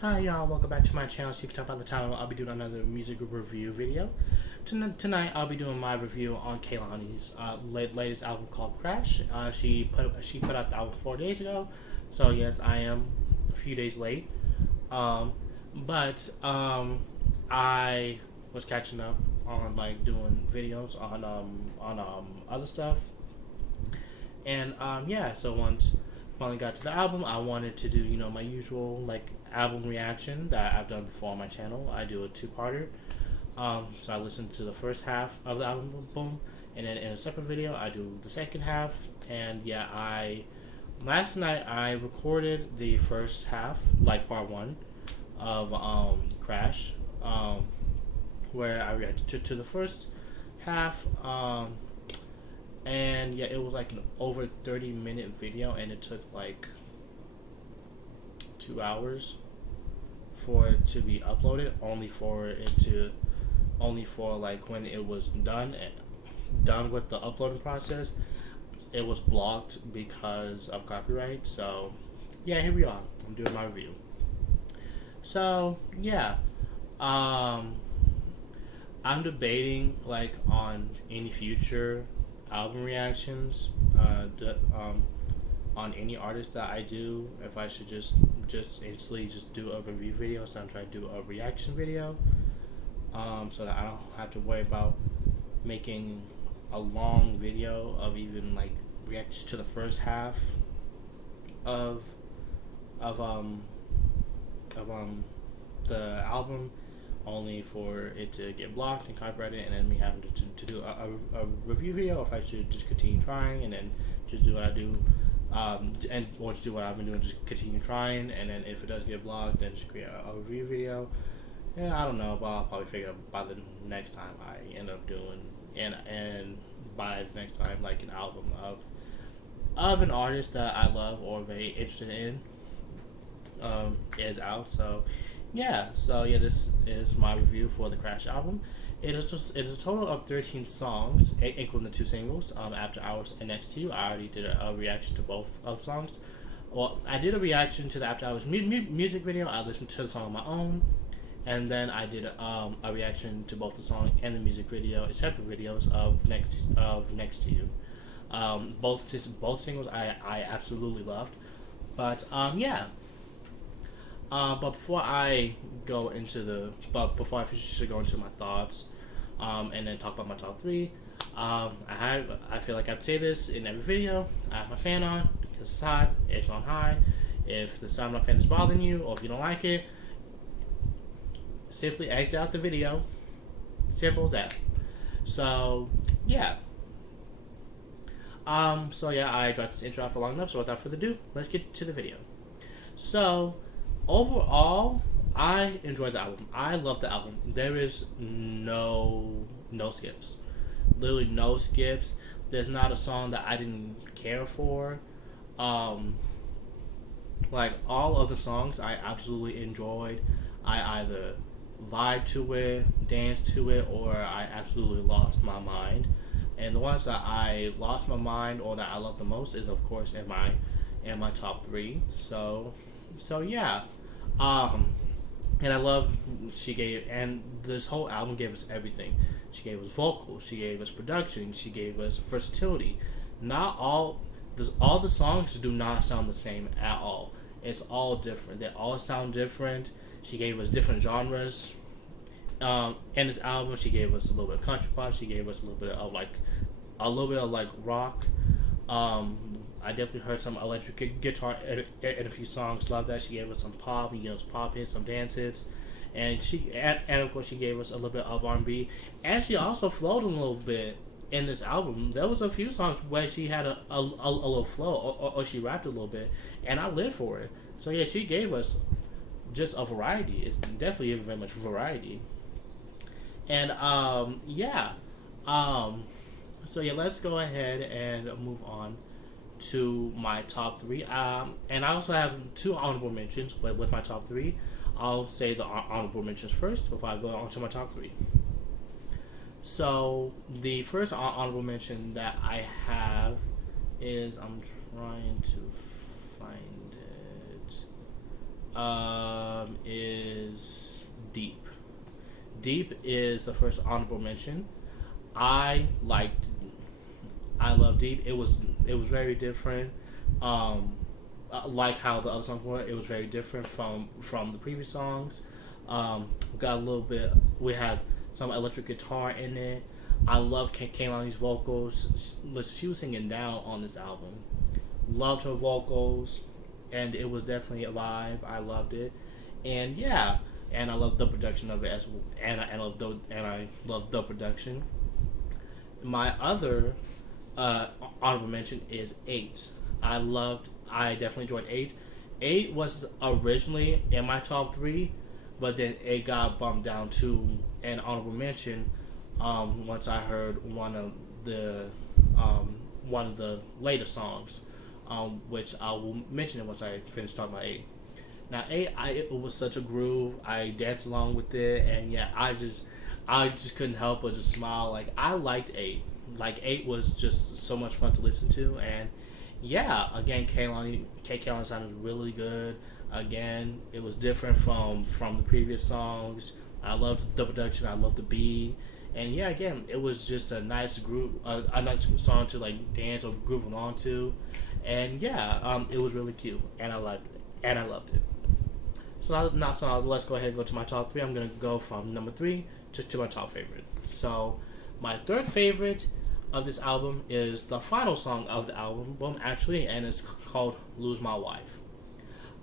Hi y'all, welcome back to my channel. So you can tell by the title, I'll be doing another music review video. Tonight I'll be doing my review on Kehlani's latest album called Crash. She put out the album 4 days ago, so yes, I am a few days late. But I was catching up on like doing videos on other stuff, and yeah. So once finally got to the album, I wanted to do my usual like album reaction that I've done before on my channel. I do a two-parter. So I listened to the first half of the album, and then in a separate video I do the second half. And yeah, I last night I recorded the first half, like part one of Crash, where I reacted to the first half. And yeah, it was like an over 30-minute video, and it took like 2 hours for it to be uploaded, only for like when it was done with the uploading process, it was blocked because of copyright. So yeah, here we are. I'm doing my review. So yeah, I'm debating like on any future album reactions, on any artist that I do, if I should just instantly just do a review video instead of trying to do a reaction video, so that I don't have to worry about making a long video of even like reactions to the first half of of um the album, only for it to get blocked and copyrighted, and then me having to do a review video. If I should just continue trying and then just do what I do, and or just do what I've been doing, just continue trying, and then if it does get blocked, then just create a review video. Yeah, I don't know, but I'll probably figure it out by the next time I end up doing, and by the next time like an album of an artist that I love or very interested in is out. So yeah, this is my review for the Crash album. It is a total of 13 songs, including the two singles. After Hours and Next to You, I already did a reaction to both of the songs. Well, I did a reaction to the After Hours music video. I listened to the song on my own, and then I did a reaction to both the song and the music video, separate videos of Next to You. Both singles I absolutely loved, but yeah. But before I go into before I should go into my thoughts, and then talk about my top three, I feel like I'd say this in every video. I have my fan on because it's hot. It's on high. If the sound of my fan is bothering you, or if you don't like it, simply exit out the video. Simple as that. So yeah. So yeah, I dropped this intro out for long enough. So without further ado, let's get to the video. So overall, I enjoyed the album. I love the album. There is no skips. Literally no skips. There's not a song that I didn't care for. Like all of the songs I absolutely enjoyed. I either vibe to it, dance to it, or I absolutely lost my mind. And the ones that I lost my mind or that I love the most is of course in my top three. So yeah. And I love and this whole album gave us everything. She gave us vocals, she gave us production, she gave us versatility. Not all the songs do not sound the same at all. It's all different. They all sound different. She gave us different genres. In this album, she gave us a little bit of country pop. She gave us a little bit of like rock. I definitely heard some electric guitar in a few songs. Love that. She gave us some pop. She gave us pop hits, some dance hits, and of course she gave us a little bit of R&B. And she also flowed a little bit in this album. There was a few songs where she had a little flow, or she rapped a little bit, and I lived for it. So yeah, she gave us just a variety. It's definitely very much variety. And yeah. So yeah, let's go ahead and move on to my top three. And I also have two honorable mentions, but with my top three, I'll say the honorable mentions first before I go on to my top three. So the first honorable mention that I have is, I'm trying to find it. album is Deep. Deep is the first honorable mention. I liked, I love Deep. It was very different. Um, like how the other songs were, it was very different from the previous songs. We got a little bit. We had some electric guitar in it. I loved Kehlani's vocals. Listen, she was singing down on this album. Loved her vocals, and it was definitely a vibe. I loved it, and yeah, and I loved the production of it as well. And I love the production. My other honorable mention is Eight. I definitely enjoyed Eight. Eight was originally in my top three, but then it got bumped down to an honorable mention. Once I heard the one of the later songs, which I will mention it once I finish talking about Eight. Now Eight, it was such a groove. I danced along with it, and yeah, I just couldn't help but just smile. Like I liked Eight. Like Eight was just so much fun to listen to, and yeah, again, Kehlani sounded really good. Again, it was different from the previous songs. I loved the production. I loved the beat, and yeah, again, it was just a nice group, a nice song to like dance or groove along to, and yeah, it was really cute, and I liked it, and I loved it. So now let's go ahead and go to my top three. I'm gonna go from number three to my top favorite. So my third favorite of this album is the final song of the album, well, actually, and it's called "Lose My Wife."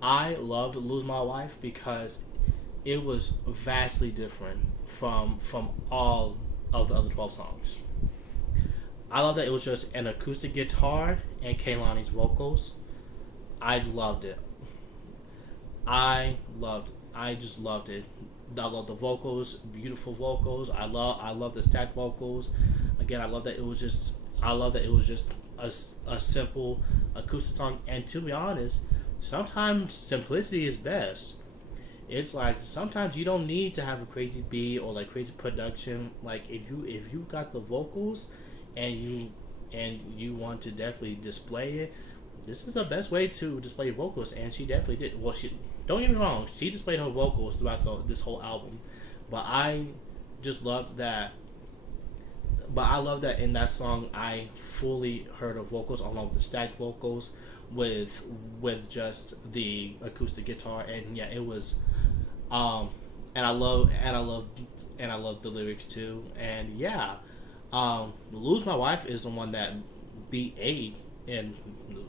I loved "Lose My Wife" because it was vastly different from all of the other 12 songs. I love that it was just an acoustic guitar and Kehlani's vocals. I loved it. I just loved it. I love the vocals, beautiful vocals. I love the stacked vocals. Again, I love that it was just a simple acoustic song. And to be honest, sometimes simplicity is best. It's like sometimes you don't need to have a crazy beat or like crazy production. Like if you got the vocals and you want to definitely display it, this is the best way to display your vocals, and she definitely did. Well, she don't get me wrong, she displayed her vocals throughout this whole album, but I just loved that. But I love that in that song, I fully heard her vocals along with the stacked vocals, with just the acoustic guitar, and yeah, it was, and I love the lyrics too, and yeah, "Lose My Wife" is the one that beat Eight, and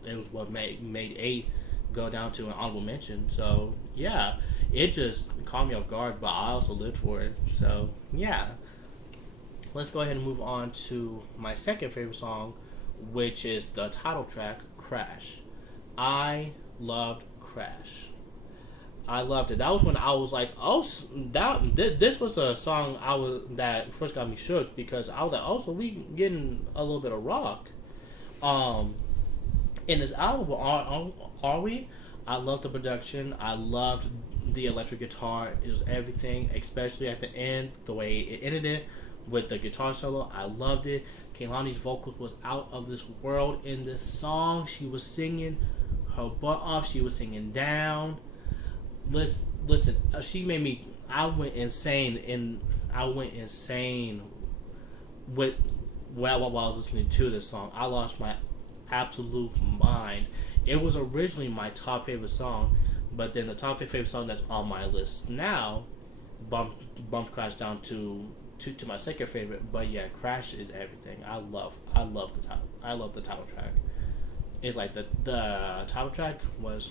it was what made Eight go down to an honorable mention. So yeah, it just caught me off guard, but I also lived for it. So yeah, let's go ahead and move on to my second favorite song, which is the title track, "Crash." I loved Crash. I loved it. That was when I was like, oh, this was a song that first got me shook, because I was like, oh, so we getting a little bit of rock, um, in this album. Are we? I loved the production. I loved the electric guitar. It was everything, especially at the end, the way it ended it with the guitar solo. I loved it. Kehlani's vocals was out of this world in this song. She was singing her butt off. She was singing down. Listen, she made me. I went insane with while I was listening to this song. I lost my absolute mind. It was originally my top favorite song, but then the top favorite song that's on my list now bumped Crash down to my second favorite. But yeah, Crash is everything. I love the title. I love the title track. It's like the title track was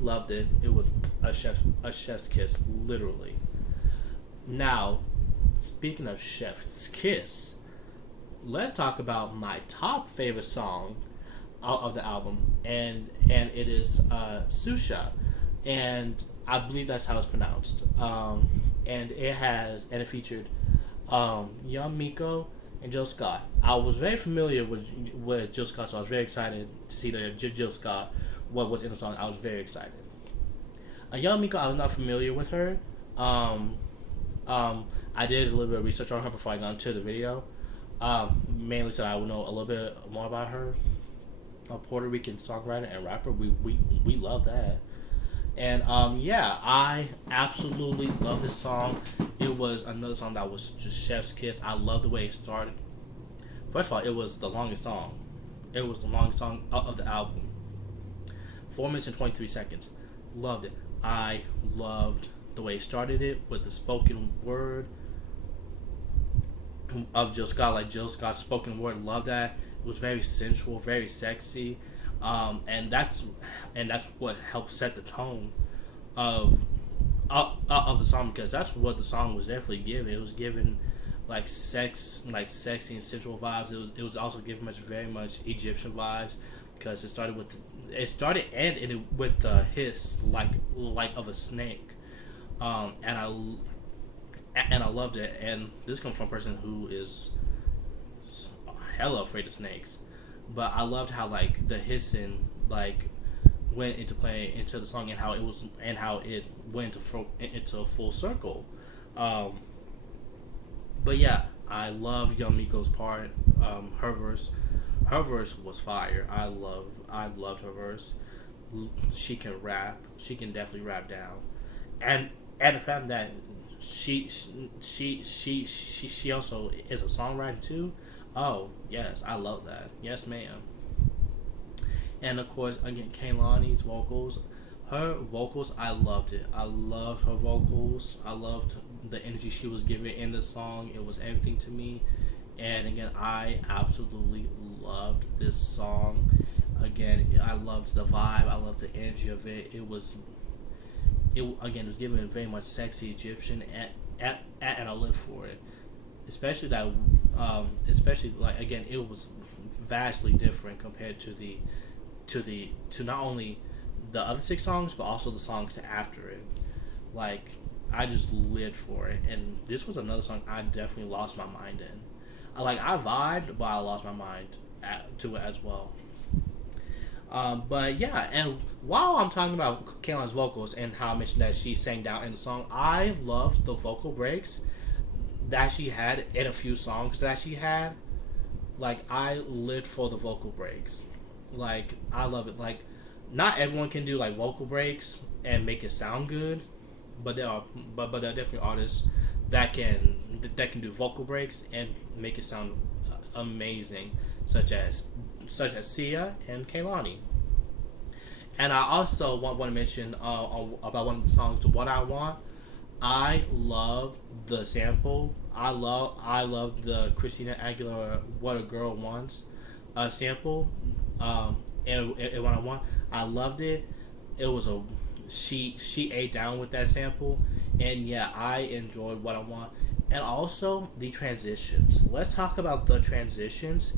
loved it. It was a chef's kiss, literally. Now, speaking of chef's kiss, let's talk about my top favorite song of the album, and it is Susha, and I believe that's how it's pronounced. And it featured Young Miko and Jill Scott. I was very familiar with Jill Scott, so I was very excited to see that Jill Scott what was in the song. I was very excited. Young Miko, I was not familiar with her. I did a little bit of research on her before I got into the video. Mainly so I would know a little bit more about her. A Puerto Rican songwriter and rapper. We love that. And yeah, I absolutely love this song. It was another song that was just chef's kiss. I love the way it started. First of all, it was the longest song. It was the longest song of the album. 4 minutes and 23 seconds. Loved it. I loved the way it started it with the spoken word of Jill Scott, like Jill Scott's spoken word. Love that. It was very sensual, very sexy, and that's what helped set the tone of of the song, because that's what the song was definitely giving. It was giving like sex, like sexy and sensual vibes. It was also giving much very much Egyptian vibes, because it started and ended with the hiss like of a snake, and I loved it. And this comes from a person who is hella afraid of snakes, but I loved how like the hissing like went into play into the song, and how it went into a full circle. Um, but yeah, I love Young Miko's part. Her verse was fire. I loved her verse. She can rap. She can definitely rap down, and and the fact that she also is a songwriter too. Oh yes, I love that. Yes, ma'am. And of course, again, Kehlani's vocals. Her vocals, I loved it. I loved her vocals. I loved the energy she was giving in the song. It was everything to me. And again, I absolutely loved this song. Again, I loved the vibe. I loved the energy of it. It again, it was giving very much sexy Egyptian, and I live for it. Especially that, especially like again, it was vastly different compared to not only the other six songs, but also the songs after it. Like, I just lived for it, and this was another song I definitely lost my mind in. I vibed, but I lost my mind to it as well. But yeah, and while I'm talking about Kaylon's vocals and how I mentioned that she sang down in the song, I loved the vocal breaks that she had in a few songs that she had. Like, I lived for the vocal breaks. Like, I love it. Like, not everyone can do like vocal breaks and make it sound good, but there are definitely artists that can do vocal breaks and make it sound amazing, such as Sia and Kehlani. And I also want to mention about one of the songs, "What I Want." I love the sample. I love the Christina Aguilera "What a Girl Wants" sample. And What I Want, I loved it. It was a she ate down with that sample, and yeah, I enjoyed What I Want, and also the transitions. Let's talk about the transitions,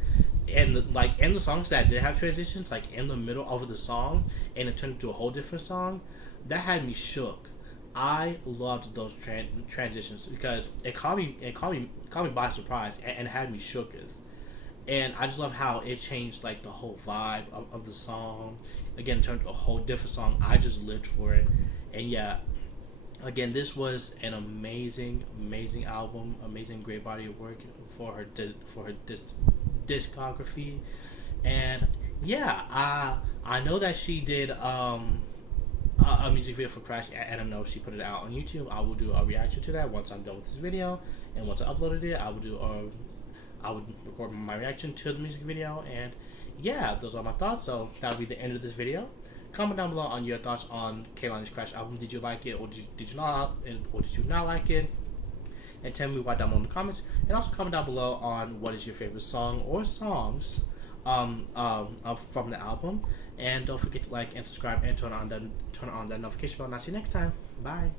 and like in the songs that did have transitions, like in the middle of the song, and it turned into a whole different song. That had me shook. I loved those transitions because it caught me by surprise, and had me shook. And I just love how it changed like the whole vibe of the song. Again, it turned to a whole different song. I just lived for it, and yeah, again, this was an amazing album, amazing, great body of work for her discography. And yeah, I know that she did a music video for Crash, and I know she put it out on YouTube. I will do a reaction to that once I'm done with this video, and once I uploaded it, I would record my reaction to the music video. And yeah, those are my thoughts. So that'll be the end of this video. Comment down below on your thoughts on Kehlani's Crash album. Did you like it, or did you not like it? And tell me why down below in the comments. And also comment down below on what is your favorite song or songs from the album. And don't forget to like and subscribe and turn on that notification bell. And I'll see you next time. Bye.